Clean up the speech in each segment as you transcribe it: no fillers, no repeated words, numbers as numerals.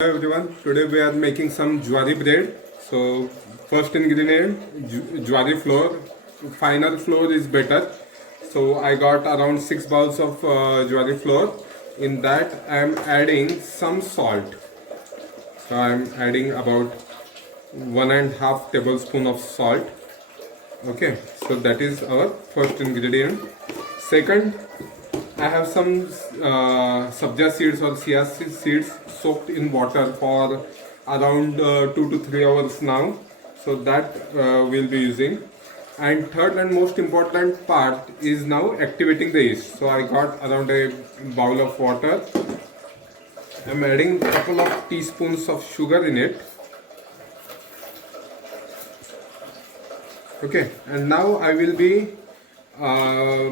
Hello everyone, today we are making some Jawari bread. So first ingredient, Jawari flour. Finer flour is better. So I got around 6 bowls of Jawari flour. In that I am adding some salt. So I am adding about 1.5 tablespoon of salt. Okay, so that is our first ingredient. Second, I have some sabja seeds or chia seeds soaked in water for around 2 to 3 hours now. So that we'll be using. And third and most important part is now activating the yeast. So I got around a bowl of water. I'm adding a couple of teaspoons of sugar in it. Okay, and now I will be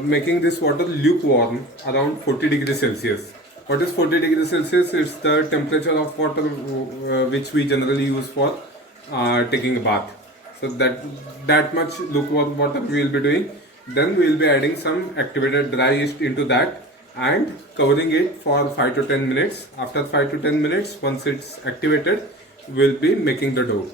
making this water lukewarm around 40 degrees Celsius. What is 40 degrees Celsius? It's the temperature of water which we generally use for taking a bath. So that much lukewarm water we will be doing. Then we will be adding some activated dry yeast into that and covering it for 5 to 10 minutes. After 5 to 10 minutes, once it's activated, we'll be making the dough.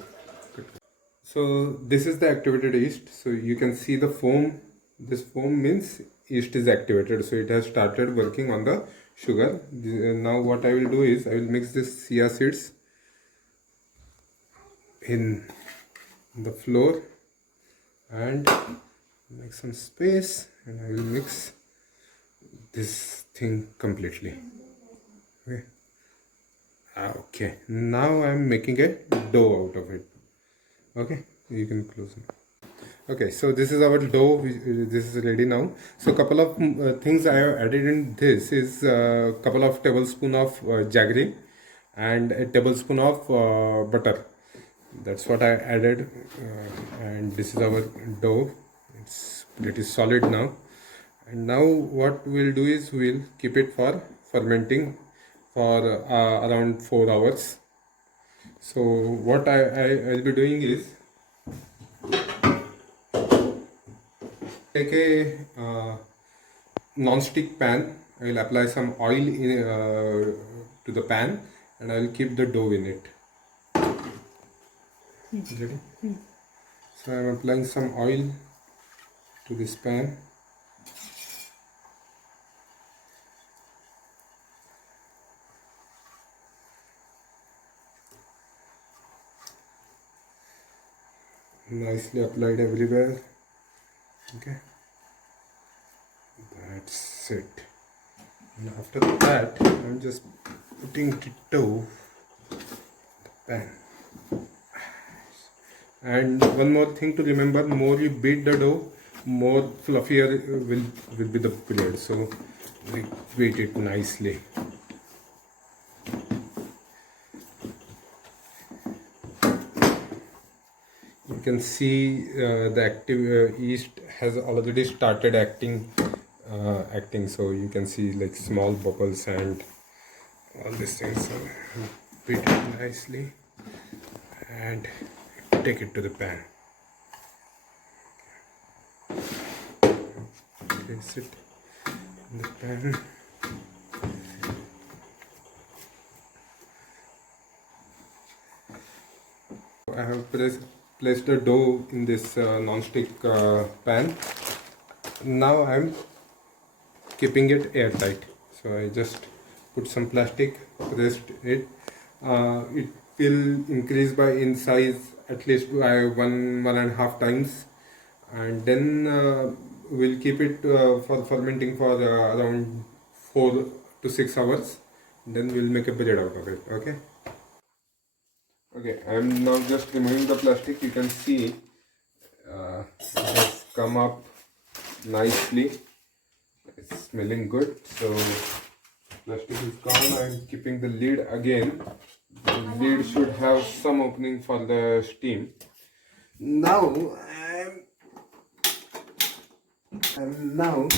So this is the activated yeast. So you can see the foam. This foam means yeast is activated. So it has started working on the sugar. Now what I will do is I will mix this chia seeds in the flour and make some space, and I will mix this thing completely. Okay. Now I am making a dough out of it. Okay, you can close it. Okay, so this is our dough. This is ready now. So couple of things I have added in this is a couple of tablespoon of jaggery and a tablespoon of butter. That's what I added, and this is our dough. It's pretty solid now. And now what we'll do is we'll keep it for fermenting for around 4 hours. So what I'll be doing is take a non-stick pan. I will apply some oil to the pan, and I will keep the dough in it. Ready? So I am applying some oil to this pan. Nicely applied everywhere. Okay, that's it. And after that, I'm just putting the dough in the pan. And one more thing to remember: more you beat the dough, more fluffier will be the bread. So we beat it nicely. You can see the active yeast has already started acting, so you can see like small bubbles and all these things. So beat it nicely and take it to the pan. Place it in the pan. I have placed the dough in this non-stick pan. Now I am keeping it airtight. So I just put some plastic, pressed it. It will increase in size at least by 1.5 times, and then we'll keep it for fermenting for around 4 to 6 hours. Then we'll make a bread out of it. Okay. Okay, I am now just removing the plastic. You can see it has come up nicely. It's smelling good. So plastic is gone. I am keeping the lid again. The lid should have some opening for the steam. Now I'm now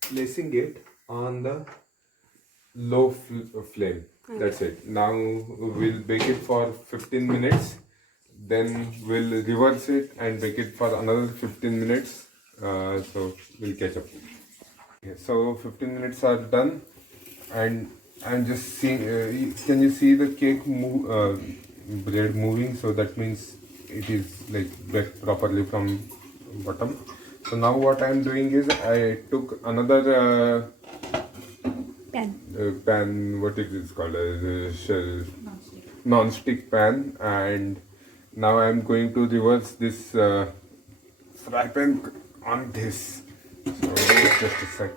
placing it on the low flame. That's it. Now we'll bake it for 15 minutes. Then we'll reverse it and bake it for another 15 minutes. So we'll catch up. Okay, so 15 minutes are done, and I'm just seeing, can you see the cake bread moving? So that means it is like baked properly from bottom. So now what I'm doing is I took another pan, what it is called, non-stick pan, and now I'm going to reverse this fry pan on this. So just a sec.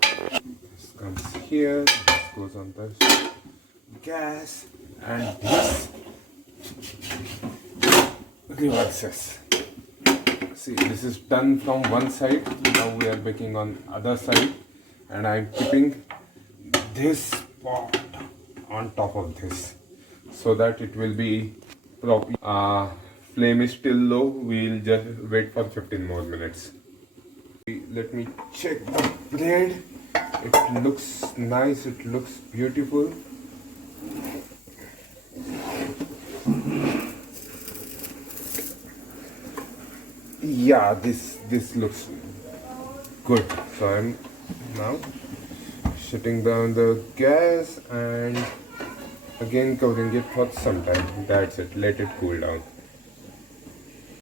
This comes here, this goes on the gas, and this reverses. See, this is done from one side. Now we are baking on other side, and I'm keeping this pot on top of this so that it will be properly. Flame is still low. We'll just wait for 15 more minutes. Let me check the bread. It looks nice. It looks beautiful. Yeah, this looks good. So I'm now shutting down the gas and again covering it for some time. That's it. Let it cool down.